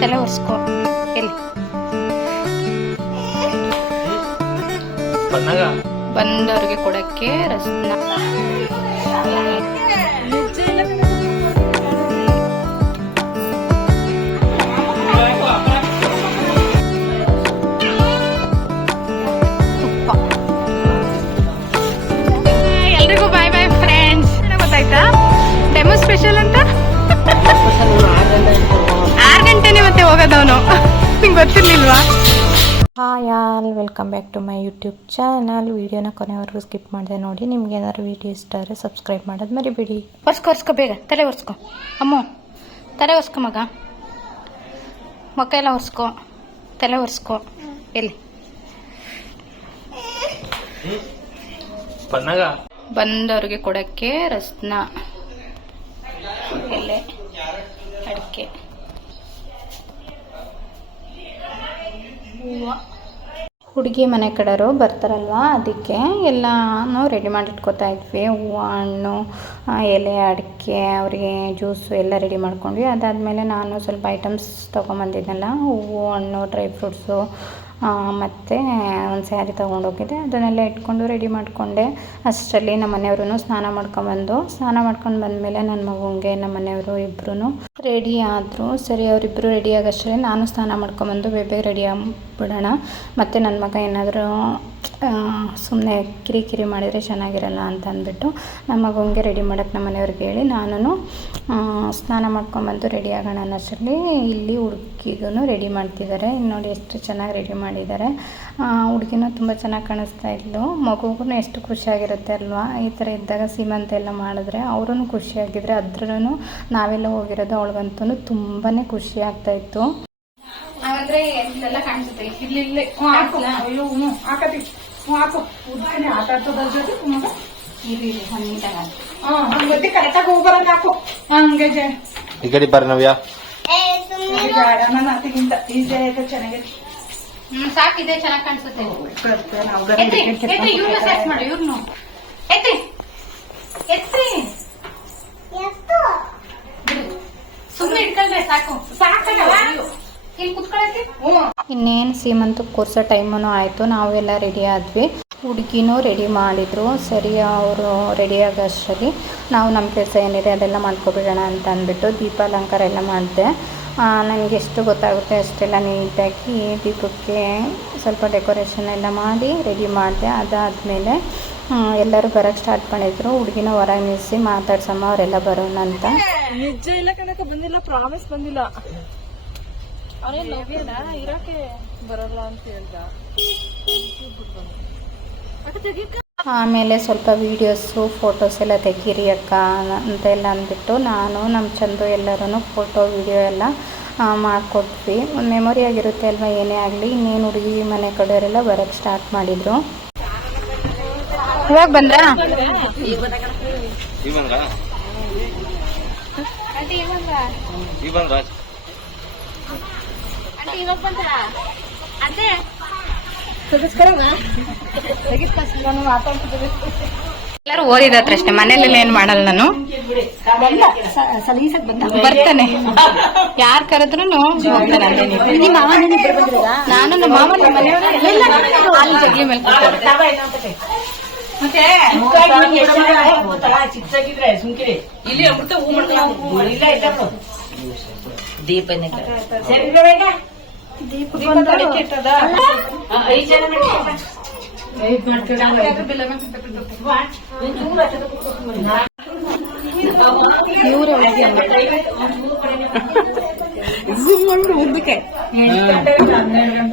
ತಲೆ ಒರೆಸ್ಕೊ. ಎಲ್ಲಿ ಬಂದವ್ರಿಗೆ ಕೊಡಕ್ಕೆ ರಸ್ನ. ಎಲ್ರಿಗೂ ಬಾಯ್ ಬಾಯ್ ಫ್ರೆಂಡ್ಸ್. ಗೊತ್ತಾಯ್ತಾ ಡೆಮೋ ಸ್ಪೆಷಲ್ ಅಂತ? 6 ಗಂಟೆನೇ ಮತ್ತೆ ಹೋಗೋದವನು. ನಿಂಗೆ ಗೊತ್ತಿರ್ಲಿಲ್ವಾ? Hi all, welcome back to my YouTube channel. ವಿಡಿಯೋನ ಕೊನೆವರೆಗೂ ಸ್ಕಿಪ್ ಮಾಡಿದೆ ನೋಡಿ. ನಿಮ್ಗೆ ಏನಾದ್ರು ವಿಡಿಯೋ ಇಷ್ಟ ಆದರೆ ಸಬ್ಸ್ಕ್ರೈಬ್ ಮಾಡೋದು ಮರಿಬೇಡಿ. ಒರ್ಸ್ಕೊ ಬೇಗ, ತಲೆ ಒರೆಸ್ಕೊ. ಅಮ್ಮ ತಲೆ ಒರೆಸ್ಕೊ ಮಗ. ಮೊಕ್ಕ ಎಲ್ಲ ಒರೆಸ್ಕೊ, ತಲೆ ಒರೆಸ್ಕೊ. ಎಲ್ಲಿ ಬಂದವ್ರಿಗೆ ಕೊಡಕ್ಕೆ ರಸ್ನ, ಎಲೆ, ಅಡಿಕೆ, ಹೂವು. ಹುಡುಗಿ ಮನೆ ಕಡೆಯವರು ಬರ್ತಾರಲ್ವ, ಅದಕ್ಕೆ ಎಲ್ಲನೂ ರೆಡಿ ಮಾಡಿ ಇಟ್ಕೊತಾ ಇದ್ವಿ. ಹೂವು, ಹಣ್ಣು, ಎಲೆ, ಅಡಿಕೆ, ಅವರಿಗೆ ಜ್ಯೂಸು ಎಲ್ಲ ರೆಡಿ ಮಾಡ್ಕೊಂಡ್ವಿ. ಅದಾದಮೇಲೆ ನಾನು ಸ್ವಲ್ಪ ಐಟಮ್ಸ್ ತೊಗೊಂಬಂದಿದ್ನಲ್ಲ, ಹೂವು, ಹಣ್ಣು, ಡ್ರೈ ಫ್ರೂಟ್ಸು, ಮತ್ತು ಒಂದು ಸ್ಯಾರಿ ತೊಗೊಂಡೋಗಿದ್ದೆ. ಅದನ್ನೆಲ್ಲ ಇಟ್ಕೊಂಡು ರೆಡಿ ಮಾಡಿಕೊಂಡೆ. ಅಷ್ಟರಲ್ಲಿ ನಮ್ಮ ಮನೆಯವರು ಸ್ನಾನ ಮಾಡ್ಕೊಂಡು ಬಂದಮೇಲೆ ನನ್ನ ಮಗುಂಗೆ ನಮ್ಮ ಮನೆಯವರು ಇಬ್ಬರೂ ರೆಡಿ ಆದರು. ಸರಿ, ಅವರಿಬ್ಬರು ರೆಡಿ ಆಗೋಷ್ಟರಲ್ಲಿ ನಾನು ಸ್ನಾನ ಮಾಡ್ಕೊಂಬಂದು ಬೇಗ ರೆಡಿ ಆಗಿಬಿಡೋಣ. ಮತ್ತು ನನ್ನ ಮಗ ಏನಾದರೂ ಸುಮ್ಮನೆ ಕಿರಿಕಿರಿ ಮಾಡಿದರೆ ಚೆನ್ನಾಗಿರಲ್ಲ ಅಂತ ಅಂದ್ಬಿಟ್ಟು ನಮ್ಮ ಮಗುಂಗೆ ರೆಡಿ ಮಾಡೋಕ್ಕೆ ನಮ್ಮ ಮನೆಯವ್ರಿಗೆ ಹೇಳಿ ನಾನು ಸ್ನಾನ ಮಾಡ್ಕೊಂಬಂದು ರೆಡಿ ಆಗೋಣ ಅನ್ನೋಷ್ಟರಲ್ಲಿ ಇಲ್ಲಿ ಹುಡುಗಿಗೂ ರೆಡಿ ಮಾಡ್ತಿದ್ದಾರೆ. ಇನ್ನು ನೋಡಿ ಎಷ್ಟು ಚೆನ್ನಾಗಿ ರೆಡಿ ಮಾಡಿದ್ದಾರೆ. ಹುಡುಗಿನೂ ತುಂಬ ಚೆನ್ನಾಗಿ ಕಾಣಿಸ್ತಾ ಇದ್ಲು. ಮಗುಗೂ ಎಷ್ಟು ಖುಷಿಯಾಗಿರುತ್ತೆ ಅಲ್ವಾ, ಈ ಥರ ಇದ್ದಾಗ ಸೀಮಂತ ಎಲ್ಲ ಮಾಡಿದ್ರೆ ಅವರೂ ಖುಷಿಯಾಗಿದ್ರೆ. ಅದ್ರೂ ನಾವೆಲ್ಲ ಹೋಗಿರೋದು ಅವಳಿಗಂತೂ ತುಂಬಾ ಖುಷಿ ಆಗ್ತಾಯಿತ್ತು. ಹಾಗಾದ್ರೆ ಎಲ್ಲ ಕಾಣಿಸುತ್ತೆ. ಇಲ್ಲಿ ಆಟ ಆಡ್ತದ ಜೊತೆ ಹಂಗೆ ಕರೆಕ್ಟಾಗಿ ಹೋಗ್ಬರಂಗ ಹಾಕು. ಹಂಗೆ ಈ ಕಡೆ ಬರ್ರಿ ನವ್ಯ. ಬೇಡ, ನನ್ನ ಅತ್ತಿಗಿಂತ ಈಜಿ ಆಯ್ತು, ಚೆನ್ನಾಗಿದೆ. ಸಾಕಿದೆ, ಚೆನ್ನಾಗಿ ಕಾಣಿಸುತ್ತೆ. ಇವ್ರನ್ನು ಸುಮ್ಮನೆ ಇಟ್ಕೊಂಡ್ರೆ ಸಾಕು. ಇನ್ನೇನು ಸೀಮಂತಕ್ಕೆ ಕೂರ್ಸೋ ಟೈಮೂ ಆಯಿತು. ನಾವೆಲ್ಲ ರೆಡಿ ಆದ್ವಿ. ಹುಡುಗಿನೂ ರೆಡಿ ಮಾಡಿದರು. ಸರಿ, ಅವರು ರೆಡಿ ಆಗೋಷ್ಟರಲ್ಲಿ ನಾವು ನಮ್ಮ ಕೆಲಸ ಏನಿದೆ ಅದೆಲ್ಲ ಮಾಡ್ಕೊಬಿಡೋಣ ಅಂತ ಅಂದ್ಬಿಟ್ಟು ದೀಪ ಅಲಂಕಾರ ಎಲ್ಲ ಮಾಡಿದೆ. ನನಗೆ ಎಷ್ಟು ಗೊತ್ತಾಗುತ್ತೆ ಅಷ್ಟೆಲ್ಲ ನೀಟಾಗಿ ದೀಪಕ್ಕೆ ಸ್ವಲ್ಪ ಡೆಕೋರೇಷನ್ ಎಲ್ಲ ಮಾಡಿ ರೆಡಿ ಮಾಡಿದೆ. ಅದಾದಮೇಲೆ ಎಲ್ಲರೂ ಬರೋಕ್ಕೆ ಸ್ಟಾರ್ಟ್ ಮಾಡಿದ್ರು. ಹುಡುಗಿನ ಹೊರಗೆ ನಿಲ್ಲಿಸಿ ಮಾತಾಡ್ಸಮ್ಮ, ಅವರೆಲ್ಲ ಬರೋಣ ಅಂತ. ನಿಜ ಇಲ್ಲ ಕಣಕ, ಬಂದಿಲ್ಲ, ಪ್ರಾಮಿಸ್ ಬಂದಿಲ್ಲ. ಅವನೇ ನವ್ಯನ ಇರೋಕೆ ಬರಲ್ಲ ಅಂತ ಹೇಳ್ದ. ಆಮೇಲೆ ಸ್ವಲ್ಪ ವೀಡಿಯೋಸು ಫೋಟೋಸ್ ಎಲ್ಲ ತೆಗೀರಿ ಅಕ್ಕ ಅಂತೆಲ್ಲ ಅಂದ್ಬಿಟ್ಟು ನಾನು ನಮ್ಮ ಚಂದು ಎಲ್ಲರೂ ಫೋಟೋ ವಿಡಿಯೋ ಎಲ್ಲ ಮಾಡಿಕೊಟ್ವಿ. ಒಂದು ಮೆಮೊರಿ ಆಗಿರುತ್ತೆ ಅಲ್ವಾ, ಏನೇ ಆಗಲಿ. ಇನ್ನೇನು ಹುಡುಗಿ ಮನೆ ಕಡೆಯವರೆಲ್ಲ ಬರೋಕ್ಕೆ ಸ್ಟಾರ್ಟ್ ಮಾಡಿದರು. ಇವಾಗ ಬಂದ್ರಾ? ಎಲ್ಲರೂ ಓದಿದತ್ರ ಅಷ್ಟೇ, ಮನೇಲೆಲ್ಲ ಏನ್ ಮಾಡಲ್ಲ. ನಾನು ಬರ್ತಾನೆ, ಯಾರು ಕರೆದ್ರು ಹೋಗ್ತಾನೆ. ನಾನು ನಮ್ಮ ಮಾಮ ನಮ್ಮ ಮನೆಯವರು ಜಗ್ಲಿ ಮೇಲೆ ದೀಪ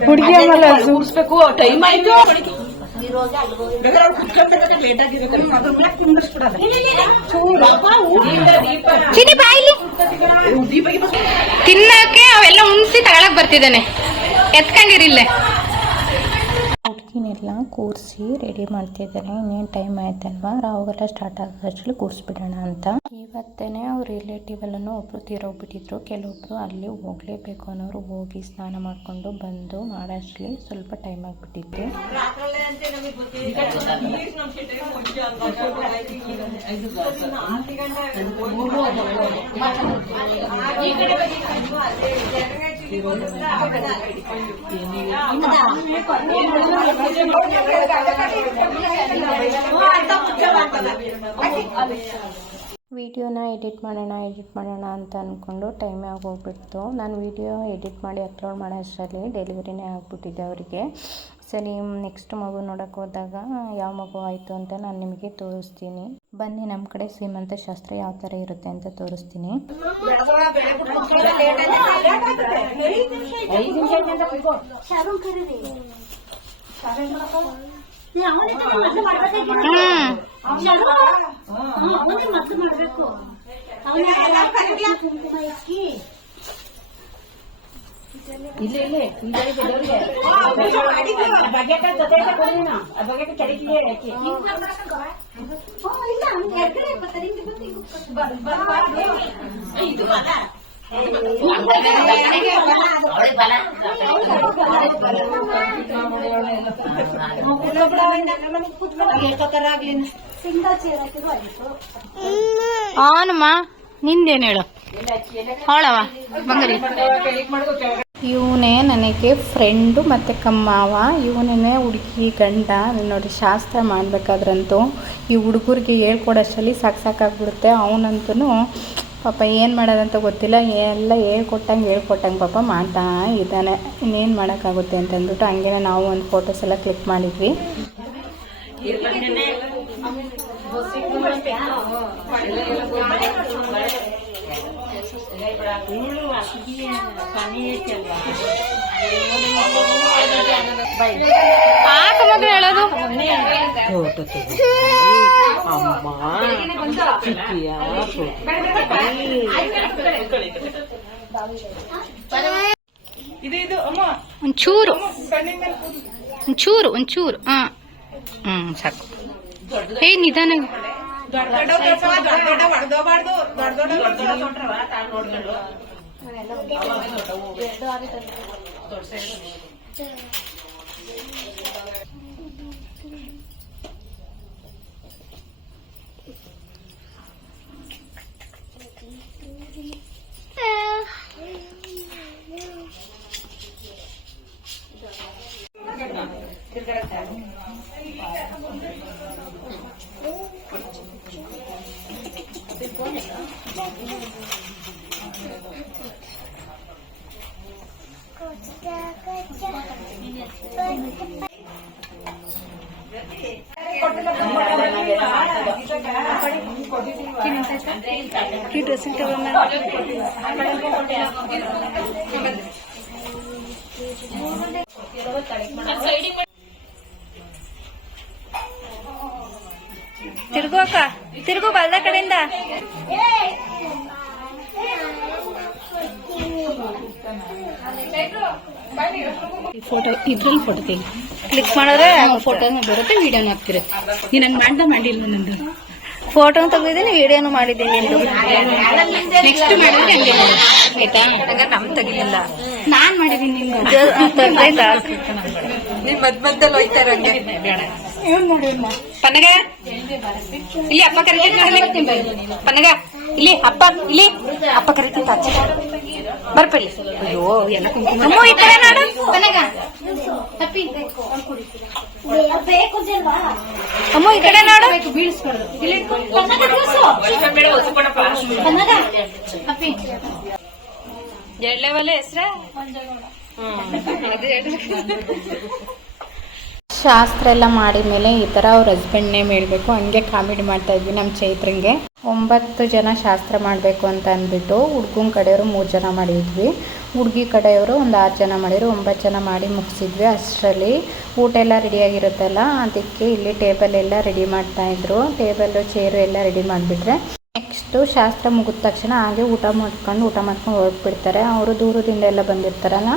ಹುಡುಗಿ ಆಮೇಲೆ ಕೂರಿಸ್ಬೇಕು, ಟೈಮ್ ಆಯ್ತು. ತಿನ್ನಕ್ಕೆ ಅವೆಲ್ಲ ಉಣ್ಸಿ ತಗೊಳಕ್ ಬರ್ತಿದ್ದಾನೆ, ಎತ್ಕೊಂಡಿರಿಲ್ಲೇ. ಹುಡುಗಿನೆಲ್ಲ ಕೂರಿಸಿ ರೆಡಿ ಮಾಡ್ತಿದ್ದಾನೆ. ಇನ್ನೇನು ಟೈಮ್ ಆಯ್ತಲ್ವಾ, ರಾವುಗೆಲ್ಲ ಸ್ಟಾರ್ಟ್ ಆಗೋಷ್ಟರಲ್ಲಿ ಕೂರಿಸ್ಬಿಡೋಣ ಅಂತ. ಇವತ್ತೇನೆ ಅವ್ರ ರಿಲೇಟಿವ್ ಎಲ್ಲನೂ ಒಬ್ರು ತೀರೋಗ್ಬಿಟ್ಟಿದ್ರು. ಕೆಲವೊಬ್ರು ಅಲ್ಲಿ ಹೋಗ್ಲೇಬೇಕು ಅನ್ನೋರು ಹೋಗಿ ಸ್ನಾನ ಮಾಡ್ಕೊಂಡು ಬಂದು ಮಾಡೋಷ್ಟರಲ್ಲಿ ಸ್ವಲ್ಪ ಟೈಮ್ ಆಗಿಬಿಟ್ಟಿತ್ತು. ವಿಡಿಯೋನ ಎಡಿಟ್ ಮಾಡೋಣ ಅಂತ ಅಂದ್ಕೊಂಡು ಟೈಮೇ ಆಗೋಗ್ಬಿಡ್ತು. ನಾನು ವಿಡಿಯೋ ಎಡಿಟ್ ಮಾಡಿ ಅಪ್ಲೋಡ್ ಮಾಡೋ ಅಷ್ಟರಲ್ಲಿ ಡೆಲಿವರಿನೇ ಆಗಿಬಿಟ್ಟಿದೆ ಅವರಿಗೆ. ಸರಿ, ನೆಕ್ಸ್ಟ್ ಮಗು ನೋಡೋಕೆ ಹೋದಾಗ ಯಾವ ಮಗು ಆಯಿತು ಅಂತ ನಾನು ನಿಮಗೆ ತೋರಿಸ್ತೀನಿ. ಬನ್ನಿ ನಮ್ಮ ಕಡೆ ಸೀಮಂತ ಶಾಸ್ತ್ರ ಯಾವ ಥರ ಇರುತ್ತೆ ಅಂತ ತೋರಿಸ್ತೀನಿ. ಅವನಮ್ಮ ನಿಂದೇನು ಹೇಳು ಅವಳವ ಬಂಗಾರಿ. ಇವನೇ ನನಗೆ ಫ್ರೆಂಡು ಮತ್ತು ಕಮ್ಮವ. ಇವನೇ ಹುಡುಗಿ ಗಂಡ. ನೋಡಿ, ಶಾಸ್ತ್ರ ಮಾಡಬೇಕಾದ್ರಂತೂ ಈ ಹುಡುಗರಿಗೆ ಹೇಳ್ಕೊಡೋಷ್ಟರಲ್ಲಿ ಸಾಕಾಗ್ಬಿಡುತ್ತೆ. ಅವನಂತೂ ಪಾಪ ಏನು ಮಾಡೋದಂತ ಗೊತ್ತಿಲ್ಲ, ಎಲ್ಲ ಹೇಳ್ಕೊಟ್ಟಂಗೆ ಪಾಪ ಮಾಡ್ತಾ ಇದ್ದಾನೆ. ಇನ್ನೇನು ಮಾಡೋಕ್ಕಾಗುತ್ತೆ ಅಂತಂದ್ಬಿಟ್ಟು ಹಂಗೆ ನಾವು ಒಂದು ಫೋಟೋಸ್ ಎಲ್ಲ ಕ್ಲಿಕ್ ಮಾಡಿದ್ವಿ. ಹೇಳೋದು ಒಂಚೂರು ಸಾಕು. ನಿಧಾನ ಡ್ರೆಸ್ಸಿಂಗ್ ತಿರ್ಗು ಅಕ್ಕ, ತಿರ್ಗು ಬಲ್ದ ಕಡೆಯಿಂದ. ಫೋಟೋ ಇದ್ರಲ್ಲಿ ಫೋಟೋ ತೆಗಿ, ಕ್ಲಿಕ್ ಮಾಡಿದ್ರೆ ಫೋಟೋನು ಬರುತ್ತೆ, ವಿಡಿಯೋನು ಆಗ್ತಿರುತ್ತೆ. ನೀನು ಹಂಗೆ ಮಾಡಿಲ್ಲ, ನಂದು ಫೋಟೋನು ತೆಗೆದಿದ್ದೀನಿ, ವಿಡಿಯೋನು ಮಾಡಿದ್ದೀನಿ. ನೆಕ್ಸ್ಟ್ ಮಾಡಿದ್ರೆ ಹಂಗೆ ಆಯ್ತಾ? ನಮ್ ತೆಗಿಲಿಲ್ಲ, ನಾನ್ ಮಾಡಿದ್ದೀನಿ. ನಿಮ್ಗೆ ನೀನ್ ಮಧ್ಯದಲ್ಲಿ ಹೋಯ್ತಾ ಇರಂಗೆ ಪನ್ನಗ ಇಲ್ಲಿ ಅಪ್ಪ ಕರಿತೀನಿ. ಪನ್ನಗ ಇಲ್ಲಿ ಅಪ್ಪ, ಇಲ್ಲಿ ಅಪ್ಪ ಕರಿತೀನಿ. ಬರ್ಪಲ್ಲಿ. ಅಯ್ಯೋ ಎಲ್ಲ ಕುಂಕುಮ ಈ ಕಡೆ ನೋಡು. ಪನ್ನಗ ಅಮ್ಮ ಈ ಕಡೆ ನೋಡು. ಎಳ್ಳೆವಲ್ಲ ಹೆಸ್ರ ಶಾಸ್ತ್ರ ಎಲ್ಲ ಮಾಡಿದ್ಮೇಲೆ ಈ ಥರ ಅವ್ರ ಹಸ್ಬೆಂಡ್ ನೇಮ್ ಹೇಳಬೇಕು. ಹಂಗೆ ಕಾಮಿಡಿ ಮಾಡ್ತಾಯಿದ್ವಿ ನಮ್ಮ ಚೈತ್ರಂಗೆ. 9 ಜನ ಶಾಸ್ತ್ರ ಮಾಡಬೇಕು ಅಂತ ಅಂದ್ಬಿಟ್ಟು ಹುಡುಗನ ಕಡೆಯವರು 3 ಜನ ಮಾಡಿದ್ವಿ, ಹುಡುಗಿ ಕಡೆಯವರು ಒಂದು 6 ಜನ ಮಾಡಿದ್ರು. 9 ಜನ ಮಾಡಿ ಮುಗಿಸಿದ್ವಿ. ಅಷ್ಟರಲ್ಲಿ ಊಟ ಎಲ್ಲ ರೆಡಿಯಾಗಿರುತ್ತಲ್ಲ, ಅದಕ್ಕೆ ಇಲ್ಲಿ ಟೇಬಲ್ ಎಲ್ಲ ರೆಡಿ ಮಾಡ್ತಾಯಿದ್ರು. ಟೇಬಲ್ಲು ಚೇರು ಎಲ್ಲ ರೆಡಿ ಮಾಡಿಬಿಟ್ರೆ ನೆಕ್ಸ್ಟು ಶಾಸ್ತ್ರ ಮುಗಿದ ತಕ್ಷಣ ಹಾಗೆ ಊಟ ಮಾಡ್ಕೊಂಡು ಹೊರಟ್ಬಿಡ್ತಾರೆ. ಅವರು ದೂರದಿಂದ ಎಲ್ಲ ಬಂದಿರ್ತಾರಲ್ಲ,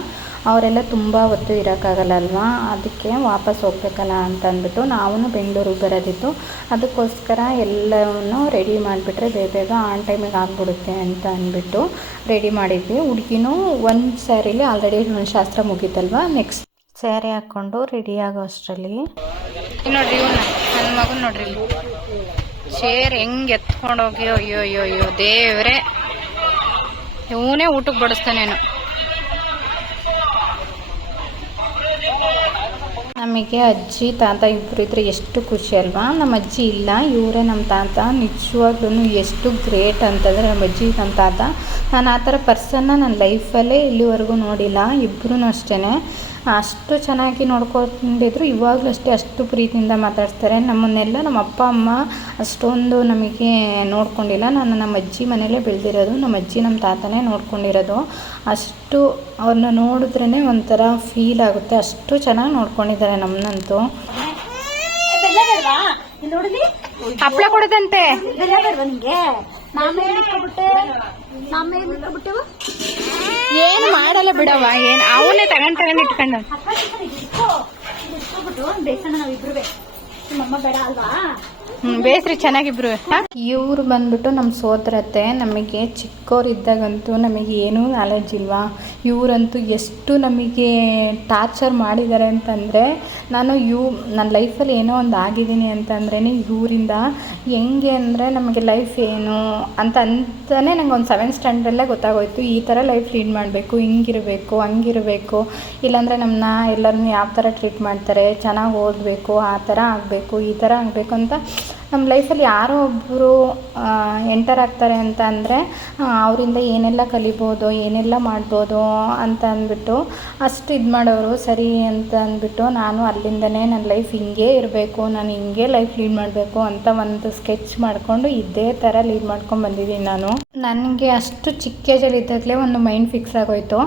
ಅವರೆಲ್ಲ ತುಂಬ ಹೊತ್ತು ಇರೋಕ್ಕಾಗಲ್ಲ ಅಲ್ವಾ, ಅದಕ್ಕೆ ವಾಪಸ್ ಹೋಗ್ಬೇಕಲ್ಲ ಅಂತ ಅಂದ್ಬಿಟ್ಟು ನಾವು ಬೆಂಗಳೂರಿಗೆ ಬರೋದಿತ್ತು. ಅದಕ್ಕೋಸ್ಕರ ಎಲ್ಲವನ್ನು ರೆಡಿ ಮಾಡಿಬಿಟ್ರೆ ಬೇಗ ಆನ್ ಟೈಮಿಗೆ ಆಗಿಬಿಡುತ್ತೆ ಅಂತ ಅಂದ್ಬಿಟ್ಟು ರೆಡಿ ಮಾಡಿದ್ವಿ. ಹುಡುಗಿನೂ ಒಂದು ಸ್ಯಾರಿಲಿ ಆಲ್ರೆಡಿ ಒಂದು ಶಾಸ್ತ್ರ ಮುಗೀತಲ್ವ, ನೆಕ್ಸ್ಟ್ ಸ್ಯಾರಿ ಹಾಕ್ಕೊಂಡು ರೆಡಿ ಆಗೋ ಅಷ್ಟರಲ್ಲಿ ನೋಡ್ರಿ ಇವನ್ನ ನನ್ನ ಮಗನ್ ನೋಡ್ರಿ, ಚೇರ್ ಹೆಂಗ್ ಎತ್ಕೊಂಡೋಗಿ, ಅಯ್ಯೋ ಅಯ್ಯೋ ಅಯ್ಯೋ ದೇವ್ರೆ, ಇವನೇ ಊಟಕ್ಕೆ ಬಡಿಸ್ತಾನೇನು. ನಮಗೆ ಅಜ್ಜಿ ತಾತ ಇಬ್ಬರು ಇದ್ದರೆ ಎಷ್ಟು ಖುಷಿ ಅಲ್ವಾ. ನಮ್ಮ ಅಜ್ಜಿ ಇಲ್ಲ, ಇವರೇ ನಮ್ಮ ತಾತ. ನಿಜವಾಗ್ಲೂ ಎಷ್ಟು ಗ್ರೇಟ್ ಅಂತಂದರೆ ನಮ್ಮ ಅಜ್ಜಿ ನಮ್ಮ ತಾತ. ನಾನು ಆ ಥರ ಪರ್ಸನ್ನ ನನ್ನ ಲೈಫಲ್ಲೇ ಇಲ್ಲಿವರೆಗೂ ನೋಡಿಲ್ಲ. ಇಬ್ಬರೂ ಅಷ್ಟೇ ಅಷ್ಟು ಚೆನ್ನಾಗಿ ನೋಡ್ಕೊಂಡಿದ್ರು. ಇವಾಗಲೂ ಅಷ್ಟೇ ಅಷ್ಟು ಪ್ರೀತಿಯಿಂದ ಮಾತಾಡ್ತಾರೆ. ನಮ್ಮನ್ನೆಲ್ಲ ನಮ್ಮ ಅಪ್ಪ ಅಮ್ಮ ಅಷ್ಟೊಂದು ನಮಗೆ ನೋಡ್ಕೊಂಡಿಲ್ಲ. ನಾನು ನಮ್ಮ ಅಜ್ಜಿ ಮನೇಲೇ ಬೆಳೆದಿರೋದು, ನಮ್ಮ ಅಜ್ಜಿ ನಮ್ಮ ತಾತನೇ ನೋಡ್ಕೊಂಡಿರೋದು. ಅಷ್ಟು ಅವ್ರನ್ನ ನೋಡಿದ್ರೇ ಒಂಥರ ಫೀಲ್ ಆಗುತ್ತೆ, ಅಷ್ಟು ಚೆನ್ನಾಗಿ ನೋಡ್ಕೊಂಡಿದ್ದಾರೆ ನಮ್ಮನ್ನಂತೂ. ಹಪ್ಪಳ ಕೊಡದಂತೆ ಏನು ಮಾಡಲ್ಲ ಬಿಡವ, ಏನು ಅವನೇ ತಗೊಂಡು ಇಟ್ಕೊಂಡ. ಬೇಸ್ರಿ ಚೆನ್ನಾಗಿಬ್ರು. ಇವ್ರು ಬಂದ್ಬಿಟ್ಟು ನಮ್ಮ ಸೋದರತ್ತೆ. ನಮಗೆ ಚಿಕ್ಕವರಿದ್ದಾಗಂತೂ ನಮಗೆ ಏನೂ ನಾಲೆಡ್ಜ್ ಇಲ್ವಾ. ಇವರಂತೂ ಎಷ್ಟು ನಮಗೆ ಟಾರ್ಚರ್ ಮಾಡಿದ್ದಾರೆ ಅಂತಂದರೆ, ನನ್ನ ಲೈಫಲ್ಲಿ ಏನೋ ಒಂದು ಆಗಿದ್ದೀನಿ ಅಂತಂದ್ರೇ ಇವರಿಂದ. ಹೆಂಗೆ ಅಂದರೆ ನಮಗೆ ಲೈಫ್ ಏನು ಅಂತಲೇ ನಂಗೆ ಒಂದು 7th ಸ್ಟ್ಯಾಂಡರ್ಡಲ್ಲೇ ಗೊತ್ತಾಗೋಯ್ತು. ಈ ಥರ ಲೈಫ್ ಲೀಡ್ ಮಾಡಬೇಕು, ಹಿಂಗಿರಬೇಕು ಹಂಗಿರಬೇಕು, ಇಲ್ಲಾಂದರೆ ನಮ್ಮನ್ನ ಎಲ್ಲರನ್ನೂ ಯಾವ ಥರ ಟ್ರೀಟ್ ಮಾಡ್ತಾರೆ, ಚೆನ್ನಾಗಿ ಓದಬೇಕು, ಆ ಥರ ಆಗಬೇಕು, ಈ ಥರ ಆಗಬೇಕು ಅಂತ. ನಮ್ಮ ಲೈಫಲ್ಲಿ ಯಾರೋ ಒಬ್ಬರು ಎಂಟರ್ ಆಗ್ತಾರೆ ಅಂತ ಅಂದರೆ ಅವರಿಂದ ಏನೆಲ್ಲ ಕಲಿಬೋದು, ಏನೆಲ್ಲ ಮಾಡ್ಬೋದು ಅಂತ ಅಂದ್ಬಿಟ್ಟು ಅಷ್ಟು ಇದು ಮಾಡೋರು. ಸರಿ ಅಂತ ಅಂದ್ಬಿಟ್ಟು ನಾನು ಅಲ್ಲಿಂದನೇ ನನ್ನ ಲೈಫ್ ಹಿಂಗೇ ಇರಬೇಕು, ನಾನು ಹಿಂಗೆ ಲೈಫ್ ಲೀಡ್ ಮಾಡಬೇಕು ಅಂತ ಒಂದು ಸ್ಕೆಚ್ ಮಾಡಿಕೊಂಡು ಇದೇ ಥರ ಲೀಡ್ ಮಾಡ್ಕೊಂಡು ಬಂದಿದ್ದೀನಿ ನಾನು. ನನಗೆ ಅಷ್ಟು ಚಿಕ್ಕ ಏಜಲ್ಲಿದ್ದಾಗಲೇ ಒಂದು ಮೈಂಡ್ ಫಿಕ್ಸ್ ಆಗೋಯಿತು,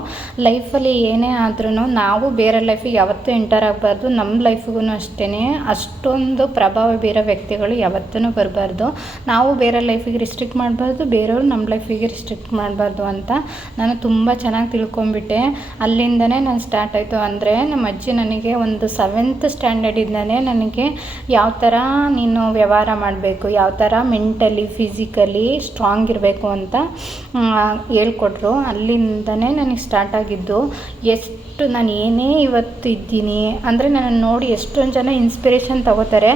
ಲೈಫಲ್ಲಿ ಏನೇ ಆದ್ರೂ ನಾವು ಬೇರೆ ಲೈಫಿಗೆ ಯಾವತ್ತೂ ಎಂಟರ್ ಆಗಬಾರ್ದು. ನಮ್ಮ ಲೈಫಿಗೂ ಅಷ್ಟೇ ಅಷ್ಟೊಂದು ಪ್ರಭಾವ ಬೀರೋ ವ್ಯಕ್ತಿಗಳು ಯಾವತ್ತೂ ಬರಬಾರ್ದು. ನಾವು ಬೇರೆ ಲೈಫಿಗೆ ರಿಸ್ಟ್ರಿಕ್ಟ್ ಮಾಡಬಾರ್ದು, ಬೇರೆಯವರು ನಮ್ಮ ಲೈಫಿಗೆ ರಿಸ್ಟ್ರಿಕ್ಟ್ ಮಾಡಬಾರ್ದು ಅಂತ ನಾನು ತುಂಬ ಚೆನ್ನಾಗಿ ತಿಳ್ಕೊಂಬಿಟ್ಟೆ. ಅಲ್ಲಿಂದನೇ ನಾನು ಸ್ಟಾರ್ಟ್ ಆಯಿತು. ಅಂದರೆ ನಮ್ಮ ಅಜ್ಜಿ ನನಗೆ ಒಂದು 7th ಸ್ಟ್ಯಾಂಡರ್ಡಿಂದನೇ ನನಗೆ ಯಾವ ಥರ ನೀನು ವ್ಯವಹಾರ ಮಾಡಬೇಕು, ಯಾವ ಥರ ಮೆಂಟಲಿ ಫಿಸಿಕಲಿ ಸ್ಟ್ರಾಂಗ್ ಇರಬೇಕು ಅಂತ ಹೇಳ್ಕೊಟ್ರು. ಅಲ್ಲಿಂದನೇ ನನಗೆ ಸ್ಟಾರ್ಟ್ ಆಗಿದ್ದು. ಎಷ್ಟು ನಾನು ಏನೇ ಇವತ್ತು ಇದ್ದೀನಿ ಅಂದರೆ ನನ್ನನ್ನು ನೋಡಿ ಎಷ್ಟೊಂದು ಜನ ಇನ್ಸ್ಪಿರೇಷನ್ ತಗೋತಾರೆ.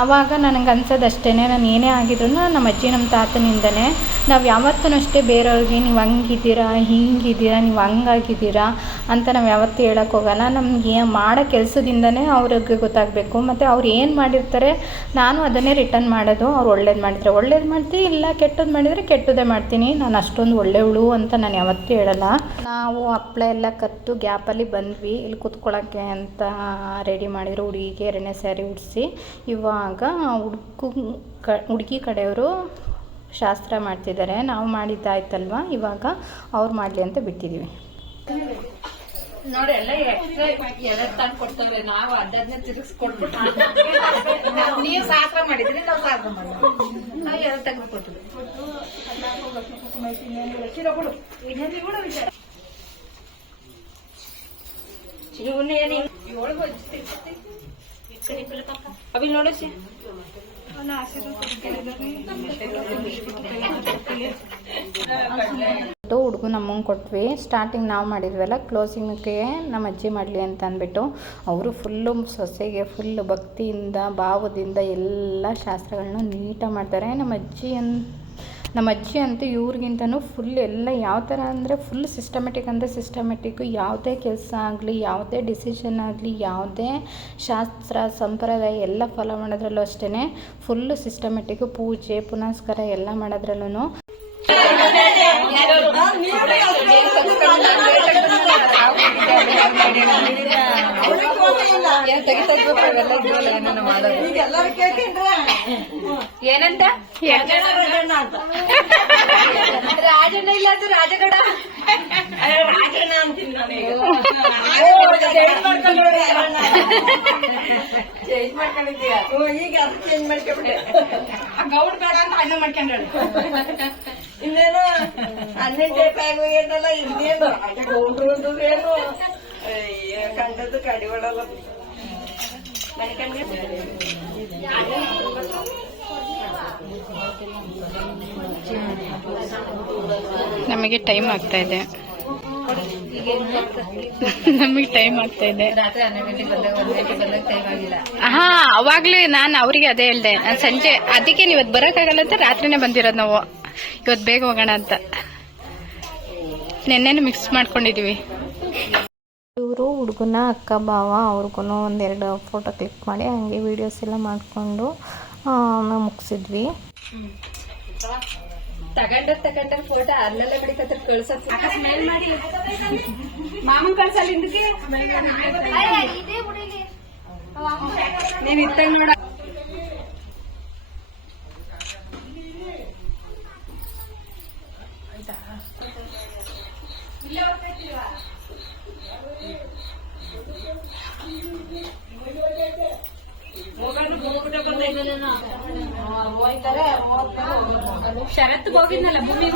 ಆವಾಗ ನನಗೆ ಅನ್ಸೋದು ಅಷ್ಟೇ, ನಾನು ಏನೇ ಆಗಿದ್ರು ನಮ್ಮ ಅಜ್ಜಿ ನಮ್ಮ ತಾತನಿಂದನೇ. ನಾವು ಯಾವತ್ತೂ ಅಷ್ಟೇ ಬೇರೆಯವ್ರಿಗೆ ನೀವು ಹಂಗಿದ್ದೀರಾ, ಹಿಂಗಿದ್ದೀರಾ, ನೀವು ಹಂಗಾಗಿದ್ದೀರಾ ಅಂತ ನಾವು ಯಾವತ್ತೂ ಹೇಳೋಕ್ಕೋಗಲ್ಲ. ನಮಗೆ ಮಾಡೋ ಕೆಲಸದಿಂದನೇ ಅವ್ರಿಗೆ ಗೊತ್ತಾಗಬೇಕು. ಮತ್ತು ಅವ್ರು ಏನು ಮಾಡಿರ್ತಾರೆ ನಾನು ಅದನ್ನೇ ರಿಟರ್ನ್ ಮಾಡೋದು. ಅವ್ರು ಒಳ್ಳೇದು ಮಾಡಿದರೆ ಒಳ್ಳೇದು ಮಾಡ್ತೀನಿ, ಇಲ್ಲ ಕೆಟ್ಟದ್ದು ಮಾಡಿದರೆ ಕೆಟ್ಟದ್ದೇ ಮಾಡ್ತೀನಿ. ನಾನು ಅಷ್ಟೊಂದು ಒಳ್ಳೆಯವಳು ಅಂತ ನಾನು ಯಾವತ್ತೂ ಹೇಳಲ್ಲ. ನಾವು ಹಪ್ಪಳ ಎಲ್ಲ ಕತ್ತು ಗ್ಯಾಪಲ್ಲಿ ಬಂದ್ವಿ. ಇಲ್ಲಿ ಕೂತ್ಕೊಳ್ಳೋಕ್ಕೆ ಅಂತ ರೆಡಿ ಮಾಡಿದ್ರು. ಹುಡುಗಿಗೆ 2ನೇ ಸ್ಯಾರಿ ಉಡಿಸಿ ಇವಾಗ ಹುಡುಗಿ ಕಡೆಯವರು ಶಾಸ್ತ್ರ ಮಾಡ್ತಿದ್ದಾರೆ. ನಾವು ಮಾಡಿದ್ದಾಯ್ತಲ್ವ, ಇವಾಗ ಅವ್ರು ಮಾಡಲಿ ಅಂತ ಬಿಟ್ಟಿದ್ದೀವಿ. ನೋಡಿ ಎಲ್ಲ ಎಲೆ ತಂದು ಕೊಡ್ತೇವೆ ನಾವು, ಅದನ್ನೇ ತಿರುಗಿಸ್ಕೊಟ್ಬಿಟ್ಟು ನೀವು ಶಾಸ್ತ್ರ ಮಾಡಿದ್ರಿ, ನಾವು ಶಾಸ್ತ್ರ ಮಾಡಿದ್ವಿ, ನಾವು ಎಲೆ ತೆಗೆದು ಕೊಟ್ಟಿದ್ವಿ. ಅಭಿ ನೋಡಿ ಹುಡುಗ ನಮ್ಮಂಗೆ ಕೊಟ್ವಿ. ಸ್ಟಾರ್ಟಿಂಗ್ ನಾವು ಮಾಡಿದ್ವಲ್ಲ, ಕ್ಲೋಸಿಂಗ್ಗೆ ನಮ್ಮ ಅಜ್ಜಿ ಮಾಡಲಿ ಅಂತ ಅಂದ್ಬಿಟ್ಟು ಅವರು ಫುಲ್ಲು ಸೊಸೆಗೆ ಫುಲ್ಲು ಭಕ್ತಿಯಿಂದ ಭಾವದಿಂದ ಎಲ್ಲ ಶಾಸ್ತ್ರಗಳನ್ನ ನೀಟಾಗಿ ಮಾಡ್ತಾರೆ. ನಮ್ಮ ಅಜ್ಜಿ ಅಂತೂ ಇವ್ರಿಗಿಂತನೂ ಫುಲ್ ಎಲ್ಲ ಯಾವ ಥರ ಅಂದರೆ ಫುಲ್ ಸಿಸ್ಟಮೆಟಿಕ್ ಅಂದರೆ ಸಿಸ್ಟಮೆಟಿಕ್ಕು. ಯಾವುದೇ ಕೆಲಸ ಆಗಲಿ, ಯಾವುದೇ ಡಿಸಿಷನ್ ಆಗಲಿ, ಯಾವುದೇ ಶಾಸ್ತ್ರ ಸಂಪ್ರದಾಯ ಎಲ್ಲ ಫಾಲೋ ಮಾಡೋದ್ರಲ್ಲೂ ಅಷ್ಟೇ ಫುಲ್ಲು ಸಿಸ್ಟಮೆಟಿಕ್ಕು. ಪೂಜೆ ಪುನಸ್ಕಾರ ಎಲ್ಲ ಮಾಡೋದ್ರಲ್ಲೂ ಏನಂತ ರಾಜಣ್ಣ ಇಲ್ಲ ಅದು ರಾಜಗಡ ರಾಜಣ್ಣ ಅಂತೀನಿ ಚೇಂಜ್ ಮಾಡ್ಕೊಂಡಿದ್ದೀಯ ಈಗ ಅದು ಚೇಂಜ್ ಮಾಡ್ಕೊಂಡ್ಬಿಟ್ಟೆ. ಗೌಡ್ ಬೇಡ ಅಂತ ಅಣ್ಣ ಮಾಡ್ಕೊಂಡ್ರೆ ಇನ್ನೇನು 12 ಪ್ಯಾಗ್ ಹೋಗ್ಯದಲ್ಲ, ಇನ್ನೇನು ಗೌಡ್ರು ಏನು ಕಂಡದ್ದು ಕಡಿವಳಲ್ಲ ನಮಗೆ ಟೈಮ್ ಆಗ್ತಾ ಇದೆ. ನಮಗೆ ಟೈಮ್ ಆಗ್ತಾ ಇದೆ. ಹಾ, ಅವಾಗ್ಲೇ ನಾನು ಅವ್ರಿಗೆ ಅದೇ ಹೇಳ್ದೆ, ನಾನು ಸಂಜೆ ಅದಕ್ಕೆ ನೀವು ಇವತ್ತು ಬರೋಕ್ಕಾಗಲ್ಲ ಅಂತ ರಾತ್ರಿನೇ ಬಂದಿರೋದು. ನಾವು ಇವತ್ತು ಬೇಗ ಹೋಗೋಣ ಅಂತ ನೆನ್ನೆನೂ ಮಿಕ್ಸ್ ಮಾಡ್ಕೊಂಡಿದೀವಿ. ಇವರು ಹುಡುಗನ ಅಕ್ಕ ಭಾವ ಅವ್ರಿಗೂ ಒಂದೆರಡು ಫೋಟೋ ಕ್ಲಿಕ್ ಮಾಡಿ ಹಂಗೆ ವೀಡಿಯೋಸ್ ಎಲ್ಲ ಮಾಡಿಕೊಂಡು ನಾವು ಮುಗಿಸಿದ್ವಿ. ತಗೊಂಡ ಫೋಟೋ ಅಲ್ಲೆಲ್ಲ ಬಿಡಿಕತ್ರ ಕಳ್ಸಕ್ ಮಾಮನ್ ಕಳ್ಸಲ್ಲ ಹಿಂದಕ್ಕೆ ನೀನ್ ಇತ್ತಂಗ್ ನೋಡ. ಶರತ್ ಹೋಗಿದ್ನಲ್ಲ ಭೂಮಿ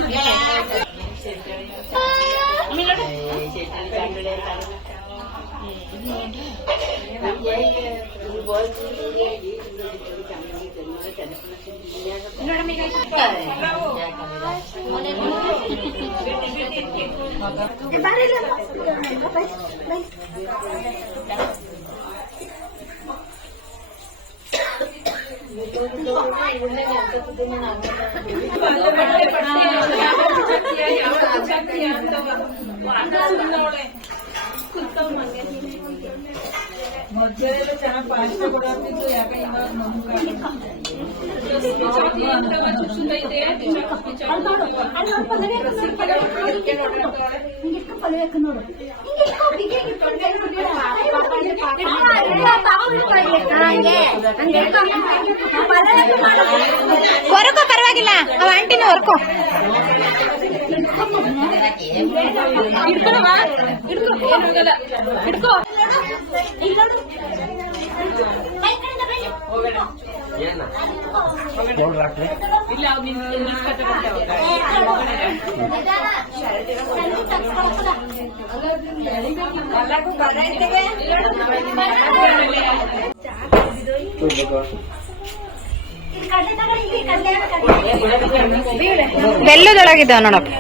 ಹೊರಕೋ ಪರವಾಗಿಲ್ಲ, ಅವ ಆಂಟಿನ ಹೊರಕೋ. ಬೆಲ್ಲದೊಳಗಿದ್ದಾವ ನೋಡಪ್ಪ.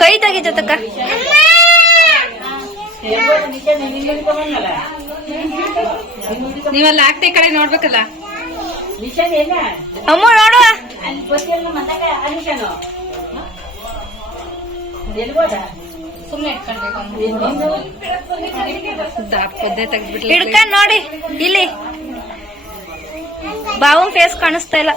ಕೈ ತೆಗಿ ಜೊತೆಕ ನೀವಲ್ಲ ಆಗ್ತಾ ಈ ಕಡೆ ನೋಡ್ಬೇಕಲ್ಲ. ಅಮ್ಮ ನೋಡುವ ಹಿಡ್ಕೊಂಡ್ ನೋಡಿ. ಇಲ್ಲಿ ಬಾವನ್ ಫೇಸ್ ಕಾಣಿಸ್ತಾ ಇಲ್ಲ.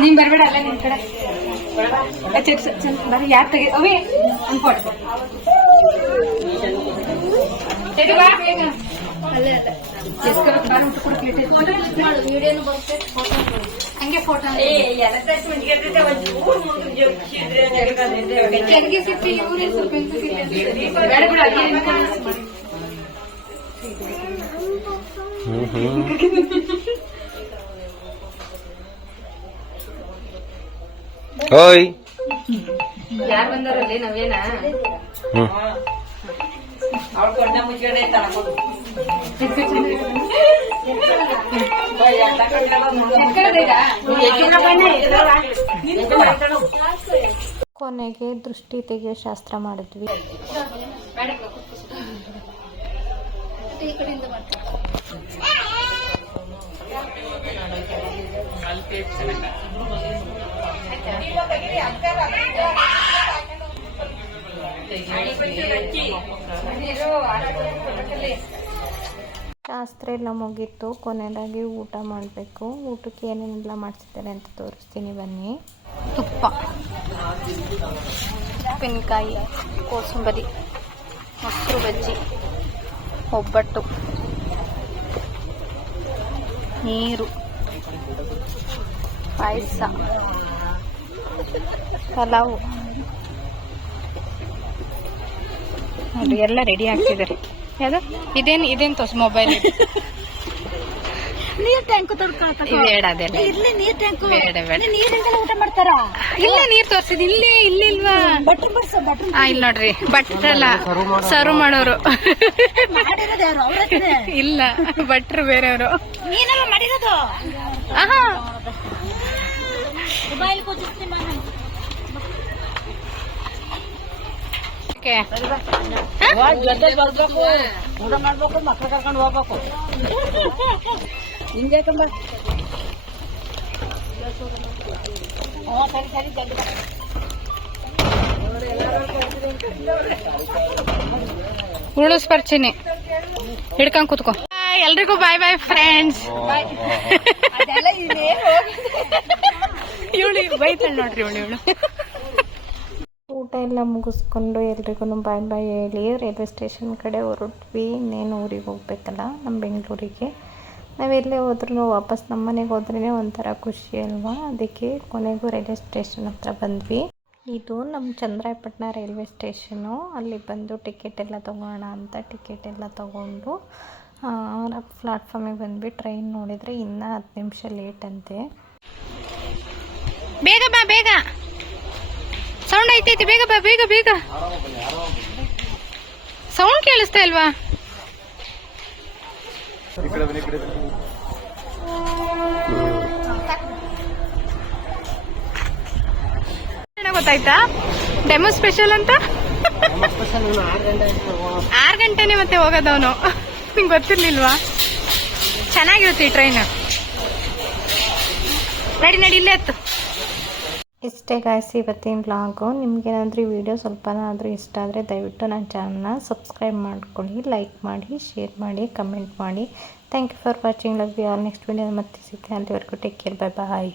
ನೀನ್ ಬರ್ಬೇಡ ಅಲ್ಲ ನಿನ್ ಕಡೆ ಬರೀ ಯಾರು ತೆಗಿ ಅವೇ ಅನ್ಕೊಡ್ತು ಹಂಗೆ ಫೋಟೋ ಓಯ್ ಯಾರು ಬಂದಾರಲ್ಲಿ ನಾವೇನ ಕೊನೆಗೆ ದೃಷ್ಟಿ ತೆಗೆಯೋ ಶಾಸ್ತ್ರ ಮಾಡಿದ್ವಿ. ಶಾಸ್ತ್ರ ಎಲ್ಲ ಮುಗೀತು. ಕೊನೆಯದಾಗಿ ಊಟ ಮಾಡಬೇಕು. ಊಟಕ್ಕೆ ಏನೇನೆಲ್ಲ ಮಾಡಿಸಿದ್ದಾರೆ ಅಂತ ತೋರಿಸ್ತೀನಿ ಬನ್ನಿ. ತುಪ್ಪ, ಉಪ್ಪಿನಕಾಯಿ, ಕೋಸಂಬರಿ, ಮೊಸರು ಬಜ್ಜಿ, ಒಬ್ಬಟ್ಟು, ನೀರು, ಪಾಯಸ, ಪಲಾವು ನೋಡಿ ಎಲ್ಲ ರೆಡಿ ಆಗ್ತಿದ್ದಾರೆ. ಯಾವುದು ಇದೇನು ತೋರ್ಸು ಮೊಬೈಲ್ ನೀರ್ ಟ್ಯಾಂಕ್ ಬೇಡ ಅದೆಲ್ಲ ಇರ್ಲಿ ನೀರ್ ಟ್ಯಾಂಕ್ ಬೇಡ ಬೇಡ ನೀರಿಂದಲೇ ಊಟ ಮಾಡ್ತಾರ ಇಲ್ಲೇ ನೀರ್ ತೋರ್ಸಿದ್ ಇಲ್ಲಿ ಇಲ್ವಾ ಭಟ್ರು ಬರ್ಸ ಭಟ್ರು ಇಲ್ಲಿ ನೋಡ್ರಿ ಭಟ್ರಲ್ಲ ಸರ್ವ್ ಮಾಡೋರು ಮಾಡಿರೋದು ಯಾರು ಅವ್ರ ಹತ್ರನೇ. ಇಲ್ಲ ಭಟ್ರು ಬೇರೆಯವರು ನೀನೆಲ್ಲ ಮಾಡಿರೋದು ಆಹಾ ಮೊಬೈಲ್ ಕೂತಿಸ್ತೀನಿ ನಾನು ಓಕೆ ಜೊತೆ ಬರ್ಬೇಕು ಊಟ ಮಾಡ್ಬೇಕು ಮಕ್ಳು ಕರ್ಕೊಂಡು ಹೋಗ್ಬೇಕು ಹಿಂಗೆ ಕಂಬ ಸರಿ ಜಲ್ದಿ ಬಾ. ಉಳಿಸ್ಪರ್ಚಿನಿ ಹಿಡ್ಕೊಂಡ್ ಕೂತ್ಕೋ ಎಲ್ರಿಗೂ ಬಾಯ್ ಬಾಯ್ ಫ್ರೆಂಡ್ಸ್ ಇವಳು ಬೈತಾಳೆ ನೋಡ್ರಿ ಇವಳು ಊಟ ಎಲ್ಲ ಮುಗಿಸ್ಕೊಂಡು ಎಲ್ರಿಗೂ ಬಾಯ್ ಬಾಯ್ ಹೇಳಿ ರೈಲ್ವೆ ಸ್ಟೇಷನ್ ಕಡೆ ಹೊರಟ್ವಿ. ಇನ್ನೇನು ಊರಿಗೆ ಹೋಗ್ಬೇಕಲ್ಲ ನಮ್ಮ ಬೆಂಗಳೂರಿಗೆ. ನಾವೆಲ್ಲೇ ಹೋದ್ರೂ ವಾಪಸ್ ನಮ್ಮ ಮನೆಗೆ ಹೋದ್ರೇ ಒಂಥರ ಖುಷಿ ಅಲ್ವಾ. ಅದಕ್ಕೆ ಕೊನೆಗೂ ರೈಲ್ವೆ ಸ್ಟೇಷನ್ ಹತ್ರ ಬಂದ್ವಿ. ಇದು ನಮ್ಮ ಚಂದ್ರಾಯಪಟ್ಟಣ ರೈಲ್ವೆ ಸ್ಟೇಷನು. ಅಲ್ಲಿ ಬಂದು ಟಿಕೆಟ್ ಎಲ್ಲ ತೊಗೋಣ ಅಂತ ಟಿಕೆಟ್ ಎಲ್ಲ ತೊಗೊಂಡು ಪ್ಲಾಟ್ಫಾರ್ಮಿಗೆ ಬಂದ್ವಿ. ಟ್ರೈನ್ ನೋಡಿದರೆ ಇನ್ನೂ 10 ನಿಮಿಷ ಲೇಟ್ ಅಂತೆ. ಬೇಗ ಬಾ ಬೇಗ ಸೌಂಡ್ ಐತೈತಿ ಬೇಗ ಬಾ ಬೇಗ ಬೇಗ ಸೌಂಡ್ ಕೇಳಿಸ್ತಾ ಇಲ್ವಾ? ಗೊತ್ತಾಯ್ತಾ ಡೆಮೋ ಸ್ಪೆಷಲ್ ಅಂತ 6 ಗಂಟೆನೆ ಮತ್ತೆ ಹೋಗೋದವನು ನಿಂಗೆ ಗೊತ್ತಿರ್ಲಿಲ್ವಾ? ಚೆನ್ನಾಗಿರುತ್ತೆ ಈ ಟ್ರೈನ್. ನಡಿ ಇಲ್ಲೇ ಎತ್ತು. ಇಷ್ಟೇ ಗಾಯ್ಸ್ ಇವತ್ತಿನ ವ್ಲಾಗು. ನಿಮ್ಗೇನಾದ್ರೂ ಈ ವಿಡಿಯೋ ಸ್ವಲ್ಪನಾದರೂ ಇಷ್ಟ ಆದರೆ ದಯವಿಟ್ಟು ನನ್ನ ಚಾನಲ್ನ ಸಬ್ಸ್ಕ್ರೈಬ್ ಮಾಡ್ಕೊಳ್ಳಿ, ಲೈಕ್ ಮಾಡಿ, ಶೇರ್ ಮಾಡಿ, ಕಮೆಂಟ್ ಮಾಡಿ. Thank you for watching. Love you all. Next video ಮತ್ತೆ ಸಿಗ್ತೀನಿ. ಅಲ್ಲಿವರೆಗೂ ಟೇಕ್ ಕೇರ್. ಬಾಯ್ ಬಾಯ್.